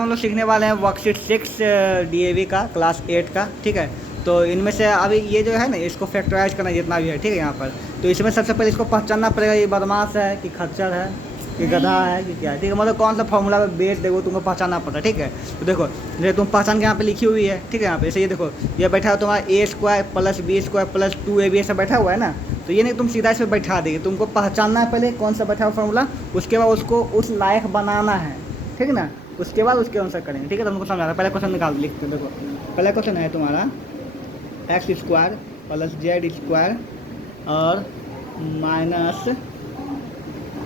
हम लोग सीखने वाले हैं वर्कशीट 6 DAV का क्लास 8 का, ठीक है। तो इनमें से अभी ये जो है ना, इसको फैक्टराइज करना जितना भी है, ठीक है, यहाँ पर। तो इसमें सबसे पहले इसको पहचानना पड़ेगा, ये बदमाश है कि खच्चर है कि गधा है कि क्या है, ठीक है। मतलब कौन सा फॉर्मूला पे बेस देखो तुमको पहचानना पड़ता है, ठीक है। तो देखो जैसे तुम पहचान के यहाँ पे लिखी हुई है, ठीक है, यहाँ पे जैसे ये देखो, ये बैठा हुआ तुम्हारा A² + B² + 2AB ऐसा बैठा हुआ है ना। तो ये नहीं तुम सीधा इस पर बैठा देंगे, तुमको पहचानना है पहले कौन सा बैठा हुआ फॉर्मूला, उसके बाद उसको उस लायक बनाना है, ठीक है ना। उसके बाद उसके अनुसार करेंगे, ठीक है। तो तुमको समझा रहा, पहले क्वेश्चन निकाल लिखते देखो। पहला क्वेश्चन है तुम्हारा x² + z² और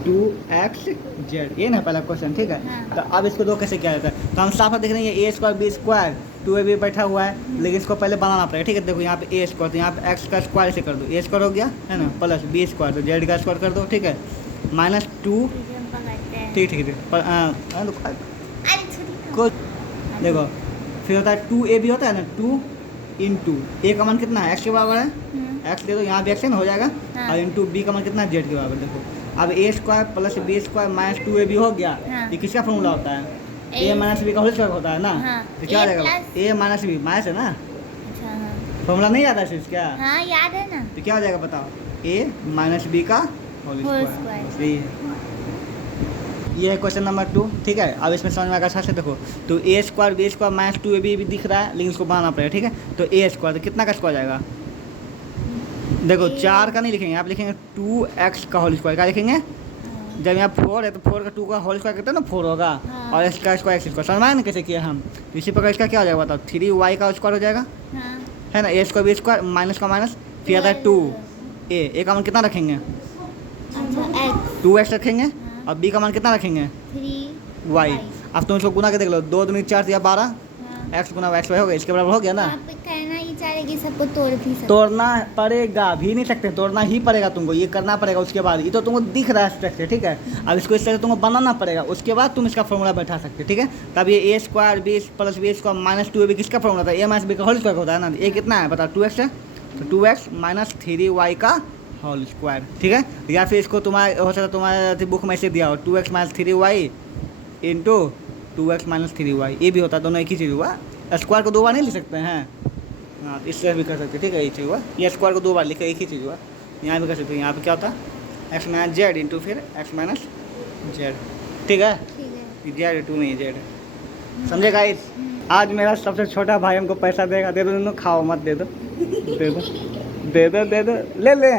-2xz, ये ना पहला क्वेश्चन, ठीक है। हाँ। तो अब इसको दो कैसे किया जाता है, तो हम साफ देख रहे हैं ये A² B² 2AB बैठा हुआ है, लेकिन इसको पहले बनाना पड़ेगा, ठीक है। देखो यहाँ पे A², तो यहाँ पे x का स्क्वायर से कर दो, A² हो गया है ना, प्लस B² तो z का स्क्वायर कर दो, ठीक है, -2, ठीक ठीक ठीक को देखो, फिर होता है 2AB होता है ना, 2 × A का मान कितना है, x के बराबर है, x दे दो, यहाँ भी x है ना, हो जाएगा। हाँ। और इंटू B का मान कितना है, z के बराबर। देखो अब A² + B² - 2AB हो गया। हाँ। ये किसका फॉर्मूला होता है, A - B का होल स्क्वायर होता है ना। हाँ। तो क्या हो A जाएगा, plus- A - B माइनस है ना, अच्छा हाँ। फॉर्मूला नहीं याद है इसका। हाँ याद है ना। तो क्या हो जाएगा बताओ, A - B का होल Whole स्क्वायर। square। सही है। ये है क्वेश्चन नंबर 2, ठीक है। अब इसमें समझ में आएगा अच्छा से। देखो तो A² B² - 2AB भी दिख रहा है, लेकिन इसको बनाना पड़ेगा, ठीक है। तो A² तो कितना का स्क्वायर जाएगा, देखो 4 का नहीं लिखेंगे, आप लिखेंगे 2x का होल स्क्वायर। क्या लिखेंगे, जब यहाँ 4 है तो 4 का 2 का होल स्क्वायर करते हैं ना, 4 होगा। हाँ। और इसका स्क्वायर x स्क्वायर, समझ में आया ना कैसे किया हम। तो इसी प्रकार इसका क्या हो जाएगा बताओ, 3y का स्क्वायर हो जाएगा, हाँ। है ना। A² B² माइनस का माइनस, फिर आता है 2A का मान कितना रखेंगे, अच्छा x 2x रखेंगे। हाँ। और B का मान कितना रखेंगे, 3y। अब तुम इसको गुना के देख लो, 2 दूनी 4 या 12, हाँ। x गुना y हो गया, इसके बराबर हो गया ना। आप कहना ही चाह रहे कि सबको तोड़ भी सकते। तोड़ना पड़ेगा, भी नहीं सकते, तोड़ना ही पड़ेगा तुमको, ये करना पड़ेगा। उसके बाद ये तो तुमको दिख रहा है स्ट्रक्चर, ठीक है। अब इसको इस तरह तुमको बनाना पड़ेगा, उसके बाद तुम इसका फॉर्मूला बैठा सकते हो, ठीक है। तब ये A² B + B² - 2AB किसका फॉर्मूला था, A - B का होल स्क्वायर होता है ना। ये कितना है बताओ, 2x है, तो 2x - 3y का होल स्क्वायर, ठीक है। या फिर इसको तुम्हारे हो सकता तुम्हारे बुक में ऐसे दिया हो, 2x - 3y × 2x - 3y, ये भी होता है, दोनों एक ही चीज़ हुआ। स्क्वायर को 2 बार नहीं लिख सकते हैं, हाँ, तो इससे भी कर सकते हैं, ठीक है। ये चीज़ हुआ, ये स्क्वायर को 2 बार लिखा, एक ही चीज़ हुआ। यहाँ भी कर सकते हैं, यहाँ पे क्या होता है x - z × फिर x - z, ठीक है। ठीक है। Z 2 नहीं z, समझे गाइस। आज मेरा सबसे छोटा भाई हमको पैसा देगा, दे दो दोनों, खाओ मत, दे दो दे दो दे दो दे दो, ले ले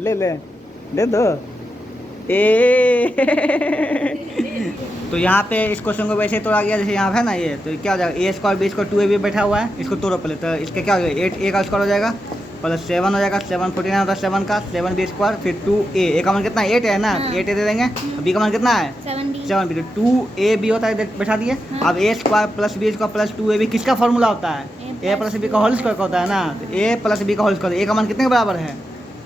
ले ले दे दो तो यहाँ पे इस क्वेश्चन को वैसे तोड़ा गया जैसे यहाँ है ना, ये तो क्या हो जाएगा, A² B² 2AB बैठा हुआ है, इसको तोड़ो पहले। तो इसका क्या हो जाएगा, 8A का स्क्वायर हो जाएगा, प्लस 7 हो जाएगा, 7 49 होता है 7 का, 7B², फिर 2A का मान कितना है, 8 है ना, हाँ। 8A दे देंगे। B का मान कितना है, 7B, 2AB होता है, बैठा दिए। हाँ। अब A² + B² + 2AB किसका फॉर्मूला होता है, A + B का होल स्क्वायर का होता है ना। तो A + B का होल स्क्वायर, A का मान कितने के बराबर है,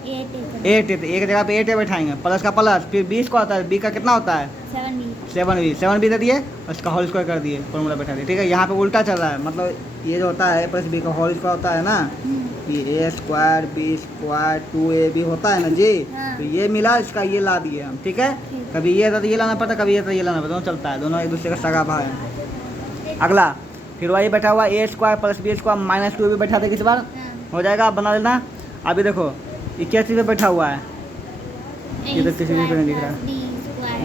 8 है, तो एक जगह पे 8 बैठाएंगे, प्लस का प्लस, फिर B का होता है, B का कितना होता है, 7B दे दिए, उसका होल स्क्वायर कर दिए, फॉर्मूला बैठा दिए, ठीक है। यहाँ पे उल्टा चल रहा है, मतलब ये जो होता है A + B का होल स्क्वायर होता है ना, ये A² B² 2AB होता है ना जी। हाँ। तो ये मिला, इसका ये ला दिए हम, ठीक है। कभी ये था तो ये लाना पड़ता, कभी ये था ये लाना पड़ता, दोनों चलता है, दोनों एक दूसरे का सगा भाई है। अगला फिर वही बैठा हुआ A² + B² - 2AB बैठा दे, किस बार हो जाएगा, बना लेना। अभी देखो ये क्या चीज़ पे बैठा हुआ है, ये तो किसी भी पे नहीं दिख रहा,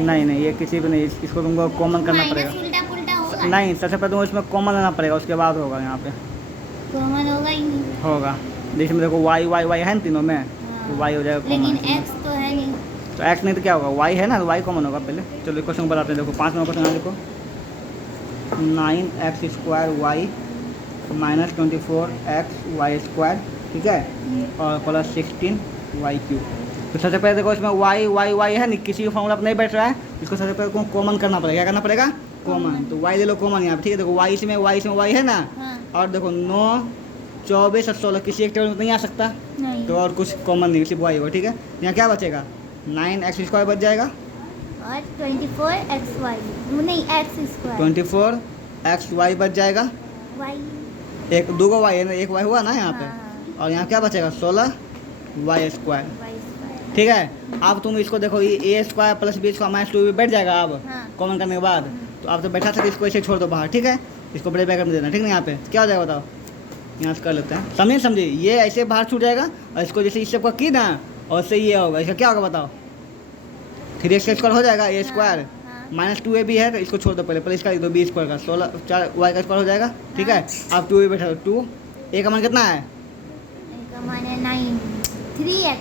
नहीं ये किसी पे नहीं, इसको तुमको कॉमन करना पड़ेगा। उल्टा पुल्टा होगा, नहीं, सबसे पहले तुमको इसमें कॉमन लेना पड़ेगा, उसके बाद होगा, यहाँ पे कॉमन होगा ही नहीं। होगा। इसमें देखो y है ना तीनों में, तो y हो जाएगा लेकिन कॉमन। x तो है नहीं, तो x नहीं तो क्या होगा, y है ना, तो y कॉमन होगा पहले। चलो क्वेश्चन को बताते हैं, देखो 5 नंबर क्वेश्चन देखो, 9x² y - 24x y², ठीक है, और प्लस 16y³। तो सबसे पहले देखो इसमें y है नहीं, किसी भी फॉर्मूला पर नहीं बैठ रहा है, इसको सबसे पहले कॉमन करना पड़ेगा। क्या करना पड़ेगा, कॉमन। तो y ले लो कॉमन यहाँ पे, ठीक है। देखो y इसमें y है ना, हाँ। और देखो 9 24 और 16 किसी एक टेबल में नहीं आ सकता, नहीं। तो और कुछ कॉमन नहीं, सिर्फ y होगा, ठीक है। यहाँ क्या बचेगा, 9x² बच जाएगा, और 24xy नहीं x², 24xy बच जाएगा, y एक 2 y है ना, एक y हुआ ना यहाँ पे, हाँ, और यहाँ क्या बचेगा, 16y², y²। ठीक है। अब तुम इसको देखो, ये A² + B² - 2B बैठ जाएगा अब हाँ। कॉमन करने के बाद। तो आप तो बैठा सकते, इसको ऐसे छोड़ दो बाहर, ठीक है। इसको बड़े ब्रैकेट में देना, ठीक है। यहाँ पे क्या हो जाएगा बताओ, यहाँ से कर लेते हैं, समझे समझे। ये ऐसे बाहर छूट जाएगा और इसको जैसे इस सबका की ना, और से ये होगा, इसका क्या होगा बताओ, 3x² हो जाएगा, a स्क्वायर माइनस 2ab है, तो इसको छोड़ दो, पहले इसका लिख दो b स्क्वायर का 16 4 y का स्क्वायर हो जाएगा, ठीक है। अब 2a बैठा दो, 2 a का मान कितना है, A का मान है 9 3x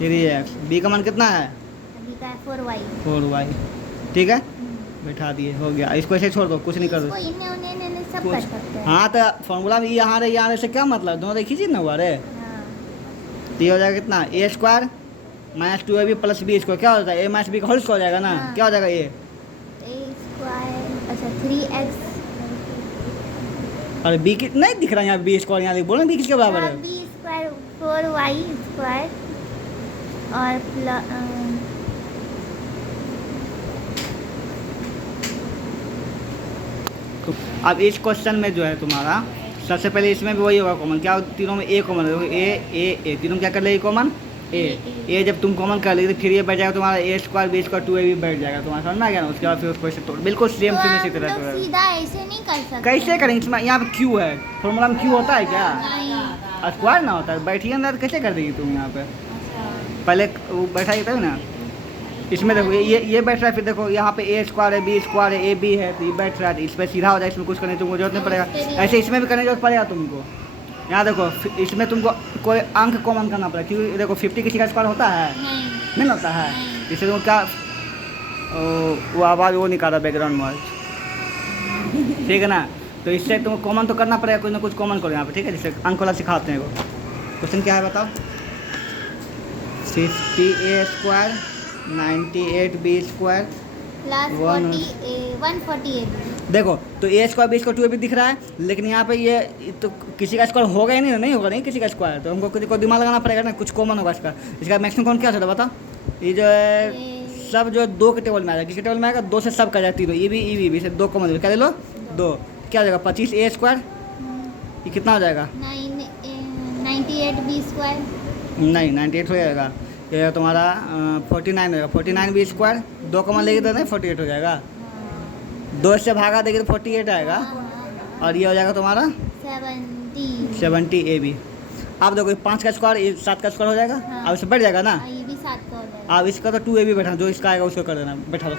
3x, b का मान कितना है, अभी का है 4y 4y, ठीक है। बैठा दिए, हो गया। इसको ऐसे छोड़ दो, कुछ नहीं कर दो। इसको इन्हें उन्हें सब कुछ- कर सकते हैं। हाँ तो फॉर्मूला में यहाँ रहे से क्या मतलब, दोनों एक ही चीज़ ना हुआ रे। हाँ तो ये हो जाएगा कितना, a square minus 2ab plus b square, क्या होता है a माइनस b का होल स्क्वायर हो जाएगा ना, हाँ। क्या हो जाएगा ये, a स्क्वायर अच्छा 3x और b की नहीं दिख रहा है यहाँ, b स्क्वायर यहाँ बोलो b किसके बराबर है, b स्क्वायर 4y स्क्वायर और तो अब इस क्वेश्चन में जो है तुम्हारा सबसे पहले इसमें भी वही होगा कॉमन, क्या तीनों में a कॉमन है, ए तीनों में क्या कर लेगी कॉमन, ए जब तुम कॉमन कर लेगी तो फिर ये बैठ जाएगा तुम्हारा a square b square 2ab भी बैठ जाएगा तुम्हारा, समझ में आ गया ना। उसके बाद फिर उसको ऐसे तोड़, बिल्कुल सेम तो सेम हम इसी तरह लोग से सीधा ऐसे नहीं कर सकते। कैसे करेंगे, इसमें यहाँ पे q है, फॉर्मूला में q होता है क्या, नहीं स्क्वायर ना होता है, बैठिए अंदर कैसे कर देगी तुम यहाँ पे, पहले वो बैठाइए तभी ना। इसमें देखो ये बैठ रहा है, फिर देखो यहाँ पे a स्क्वायर है b स्क्वायर है ab है, तो ये बैठ रहा है, इस पर सीधा हो जाए, इसमें कुछ करने तुमको जरूरत नहीं पड़ेगा, ऐसे इसमें भी करने की जरूरत पड़ेगा तुमको। यहाँ देखो इसमें तुमको कोई अंक कॉमन करना पड़ेगा, क्योंकि देखो 50 किसी का स्क्वायर होता है, नहीं होता है, इससे तुमको क्या वो आवाज़ वो निकाला बैकग्राउंड नॉइज, ठीक है ना। तो इससे तुमको कॉमन तो करना पड़ेगा, कुछ ना कुछ कॉमन करो यहाँ पे, ठीक है। जैसे अंक वाला सिखाते हैं वो। क्वेश्चन क्या है बताओ, 50a square 98b square plus 148 देखो, तो a square b square 2ab दिख रहा है, लेकिन यहाँ पे ये तो किसी का स्क्वायर होगा ही नहीं, नहीं होगा नहीं किसी का स्क्वायर, तो हमको किसी को दिमाग लगाना पड़ेगा ना, कुछ कॉमन होगा इसका मैक्सिमम कौन क्या होता है बताओ, ये जो है सब जो 2 के टेबल में आएगा, किसके टेबल में आएगा, 2 से सब कर जाती है, ये भी इसे 2 कॉमन क्या ले लो 2, क्या हो जाएगा 25a स्क्वायर, ये कितना हो जाएगा 98b स्क्वायर नहीं 98 हो जाएगा, ये तुम्हारा 49 होगा, 49b स्क्वायर 2 कॉमन लेगी तो नहीं 48 हो जाएगा, 2 से भागा देगी तो 48 आएगा, और ये हो जाएगा तुम्हारा 70ab। आप देखो 5 का स्क्वायर 7 का स्क्वायर हो जाएगा, अब इससे बढ़ जाएगा ना, ये भी 7 का हो जाएगा। अब इसका तो 2ab बैठा, जो इसका आएगा उसको कर देना, बैठा दो।